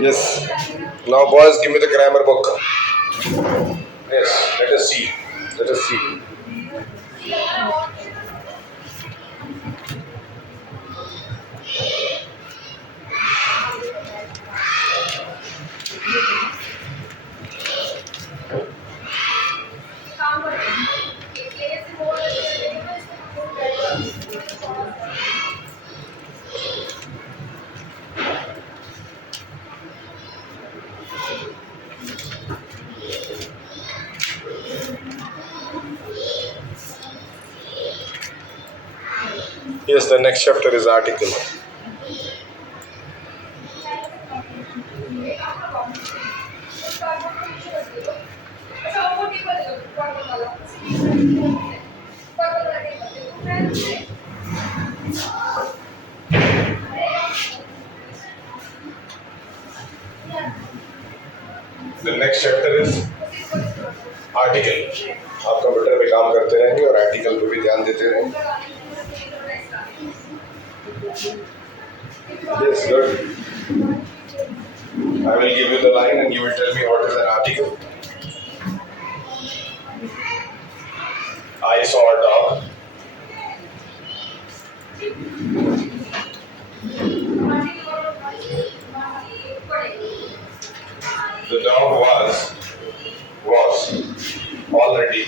Yes. Now, boys, give me the grammar book. Yes. Let us see. Let us see. Yes, the next chapter is article. The next chapter is article. आप computer पे काम करते रहेंगे और article पे भी ध्यान देते रहेंगे. Yes, good. I will give you the line and you will tell me what is an article. I saw a dog. The dog was already.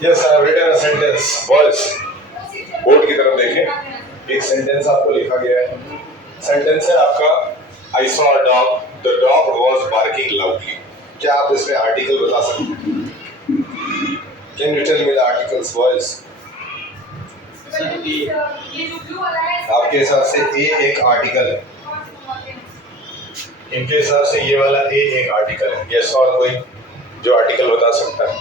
Yes, I have written a sentence. Boys, board की तरफ देखें. एक sentence आपको लिखा गया है. Sentence है आपका I saw a dog. The dog was barking loudly. क्या आप इसमें आर्टिकल बता सकते हैं? Can you tell me the articles, boys? आपके हिसाब से ए एक आर्टिकल है. इनके हिसाब से ये वाला ए एक आर्टिकल है. यस, और कोई जो आर्टिकल बता सकता है?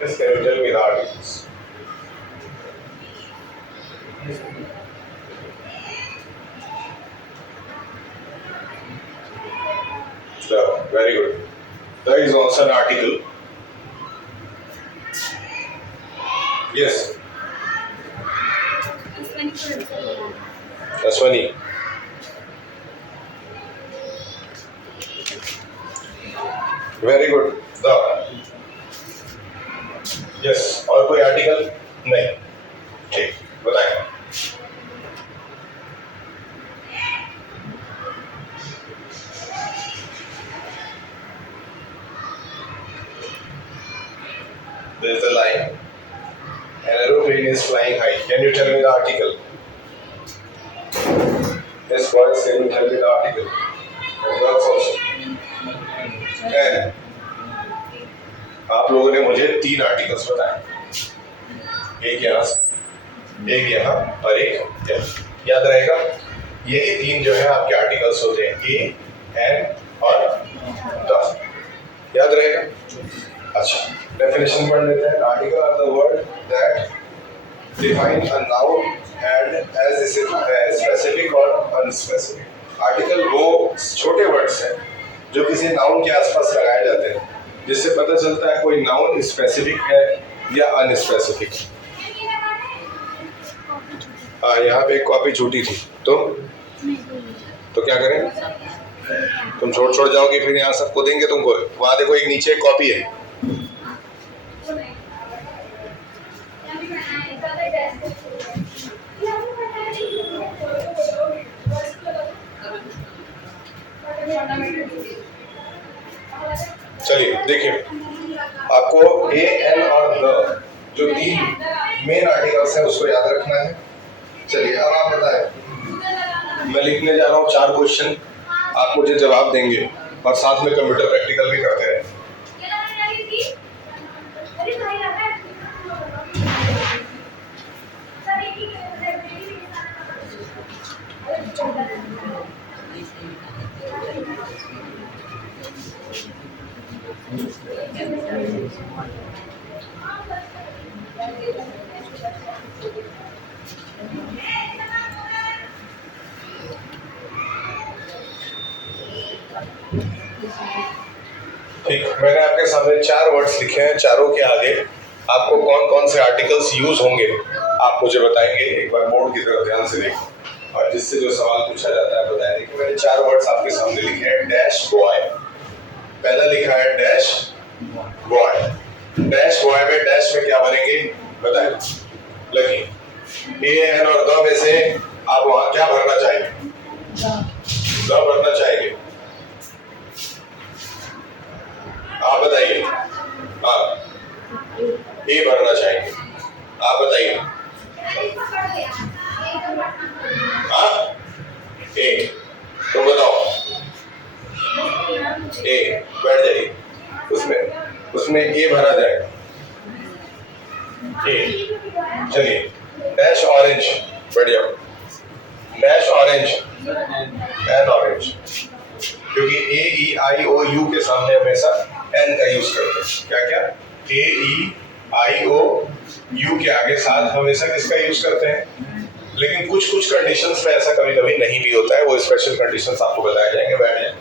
Yes, can you tell me the articles? Very good. That is also an article. Yes. Aswani. Very good. The. Yes. और कोई आर्टिकल? नहीं. ठीक. बताएं. There is a line. An aeroplane is flying high. Can you tell me the article? Yes, boys, can you tell me the article? And girls also. And आप लोगों ने मुझे 3 articles बताए. एक यहाँ, एक यहाँ और एक यहाँ. याद रहेगा? यही 3 जो है आपके आर्टिकल्स होते हैं. ए, एन और द. याद रहेगा? अच्छा, डेफिनेशन पढ़ लेते हैं. Article are the word that define a noun and as specific और अनस्पेसिफिक. आर्टिकल वो छोटे वर्ड्स हैं जो किसी नाउन के आसपास लगाए जाते हैं, जिससे पता चलता है कोई नाउन स्पेसिफिक है या अनस्पेसिफिक. हाँ, यहाँ पे एक कॉपी छूटी थी. तो क्या करें? तुम छोड़ जाओगे, फिर यहाँ सबको देंगे तुमको. वहां देखो, एक नीचे एक कॉपी है. चलिए देखिए, आपको ए, एन और द जो 3 मेन आर्टिकल्स हैं उसको याद रखना है. चलिए, अब आप बताएं. मैं लिखने जा रहा हूँ 4 क्वेश्चन. आप मुझे जवाब देंगे और साथ में कंप्यूटर प्रैक्टिकल भी करते रहें. ठीक, मैंने आपके सामने 4 वर्ड्स लिखे हैं। चारों के आगे आपको कौन कौन से आर्टिकल्स यूज होंगे आप मुझे बताएंगे। एक बार बोर्ड की तरफ ध्यान से देखो और जिससे जो सवाल पूछा जाता है बताएंगे। कि मैंने 4 वर्ड्स आपके सामने लिखे हैं। डैश बॉय, पहला लिखा है डैश बॉय। डैश बॉय में डैश में क्या बनेंगे बताएं। लकी ए एन और द में से आप वहां क्या भरना चाहेंगे? द भरना चाहेंगे? आप बताइए। हाँ, ए भरना चाहेंगे। आप बताइए। हाँ, ए। तुम बताओ। ए, बैठ जाइए। उसमें ए भरा जाएगा। ए, चलिए। डैश ऑरेंज, बैठ जाओ। डैश ऑरेंज, एन ऑरेंज, क्योंकि ए ई आई ओ यू के सामने हमेशा एन का यूज करते हैं। क्या क्या? ए ई आई ओ यू के आगे साथ हमेशा किसका यूज करते हैं? लेकिन कुछ कुछ कंडीशंस में ऐसा कभी कभी नहीं भी होता है। वो स्पेशल कंडीशंस आपको बताए जाएंगे। बैठ जाए।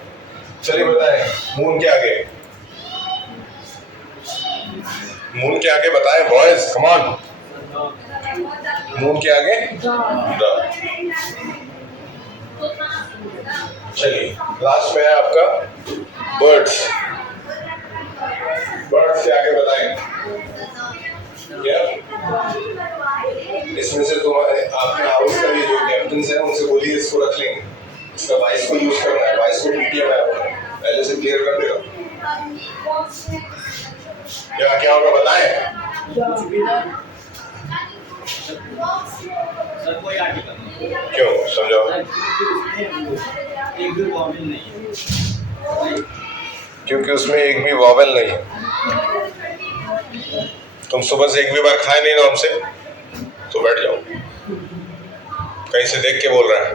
चलिए बताएं। मून के आगे, मून के आगे बताएं बॉयज, कम ऑन। मून के आगे द। चलिए लास्ट में है आपका बर्ड्स। बर्ड्स के आगे बताएं क्या? इसमें से तुम्हारे आपके हाउस का ये जो कैप्टन है उनसे बोलिए इसको रख लेंगे। इसका 22 को यूज करना है। 22 को पीटीएम है आपका, पहले से क्लियर कर देगा। क्या क्या होगा बताएं। सर कोई आर्टिकल क्यों समझाओ। एक भी वॉवेल नहीं है, क्योंकि उसमें एक भी वॉवेल नहीं है। तुम सुबह से एक भी बार खाए नहीं ना हमसे, तो बैठ जाओ। कहीं से देख के बोल रहा है।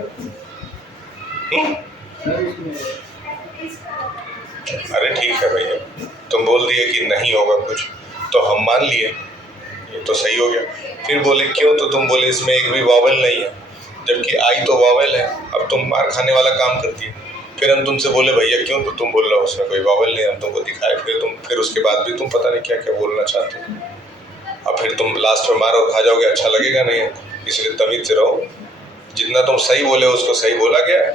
अरे ठीक है भैया, तुम बोल दिए कि नहीं होगा कुछ तो हम मान लिए, ये तो सही हो गया। फिर बोले क्यों, तो तुम बोले इसमें एक भी वॉवेल नहीं है, जबकि आई तो वॉवेल है। अब तुम मार खाने वाला काम करती है। फिर हम तुमसे बोले भैया क्यों, तो तुम बोल रहे हो उसमें कोई वॉवेल नहीं, हम तुमको दिखाए। फिर उसके बाद भी तुम पता नहीं क्या क्या बोलना चाहते हो। अब फिर तुम लास्ट में मारो खा जाओगे, अच्छा लगेगा नहीं। इसलिए तमीज से रहो। जितना तुम सही बोले उसको सही बोला गया है।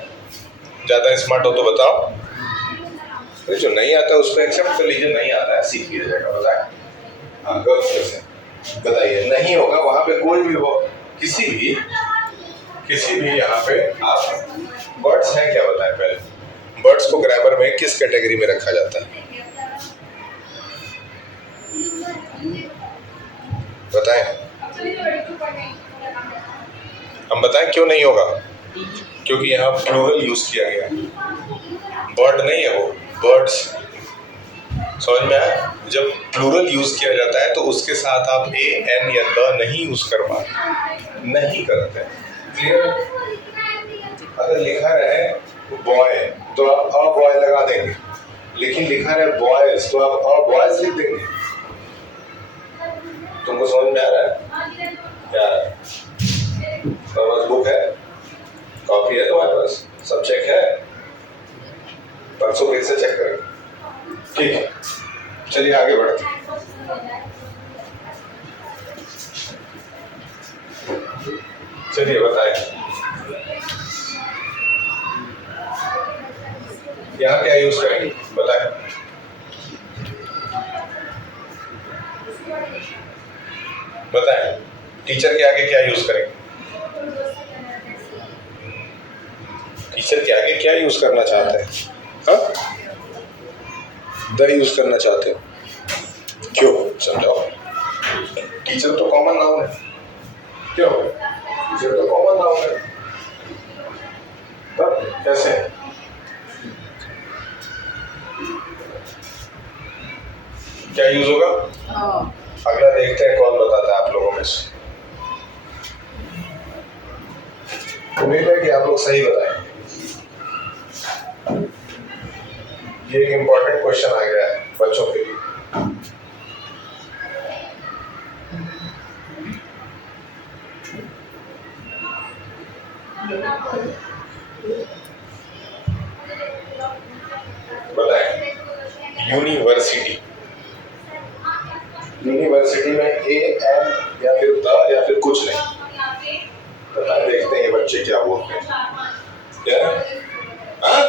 ज़्यादा स्मार्ट हो तो बताओ। फिर जो नहीं आता उसको एक्सेप्ट कर लीजिए। नहीं आता है सीख लीजिएगा। बताए। हाँ गर्ल्स में से बताइए। नहीं होगा वहाँ पे कोई भी हो, किसी भी यहाँ पे आप बर्ड्स हैं क्या बताएं पहले। बर्ड्स को ग्रामर में किस कैटेगरी में रखा जाता है बताएं। हम बताएं क्यों नहीं होगा? क्योंकि यहाँ प्लूरल यूज किया गया। बर्ड नहीं है वो, बर्ड्स। समझ में आया? जब प्लूरल यूज किया जाता है तो उसके साथ आप ए एन या द नहीं यूज कर पाते, नहीं करते। क्लियर? अगर लिखा रहे बॉय तो आप अ बॉय लगा देंगे, लेकिन लिखा रहे बॉयज तो आप अ बॉयज लिख देंगे। तुमको समझ में आ रहा है? क्या तुम्हारे पास बुक है, कॉपी है तुम्हारे पास, सब चेक है? परसों फिर से चेक करेंगे। ठीक है, चलिए आगे बढ़ते हैं। चलिए बताएं यहाँ क्या यूज करेंगे बताएं। बताएं टीचर के आगे क्या यूज करेंगे? टीचर के आगे क्या यूज करना चाहते हैं? हाँ, द यूज करना चाहते हो। क्यों समझाओ। टीचर तो कॉमन नाउन है। क्यों? टीचर तो कॉमन नाउन है। तब कैसे? क्या यूज होगा? अगला देखते हैं कौन बताता है आप लोगों में से। उम्मीद है कि आप लोग सही बताएं। ये एक इंपॉर्टेंट क्वेश्चन आ गया है बच्चों के लिए। बताएं, यूनिवर्सिटी, यूनिवर्सिटी में ए एन या फिर द या फिर कुछ नहीं। बताएं, देखते हैं ये बच्चे क्या बोलते हैं। क्या? हाँ?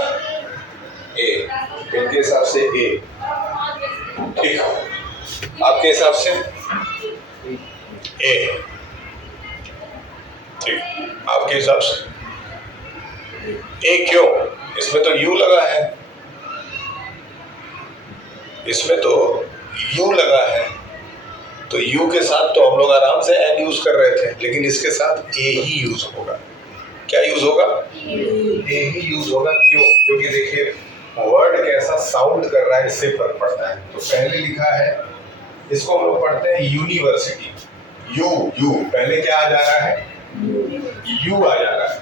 ए, इनके हिसाब से ए, ठीक, आपके हिसाब से ए, ठीक, आपके हिसाब से ए क्यों? इसमें तो यू लगा है, इसमें तो यू लगा है, तो यू के साथ तो हम लोग आराम से एन यूज कर रहे थे, लेकिन इसके साथ ए ही यूज होगा। क्या यूज होगा? ए ही यूज होगा। क्यों? क्योंकि देखिए वर्ड कैसा साउंड कर रहा है इससे फर्क पड़ता है। तो पहले लिखा है, इसको हम लोग पढ़ते हैं यूनिवर्सिटी, यू, यू पहले क्या आ जा रहा है? यू आ जा रहा है।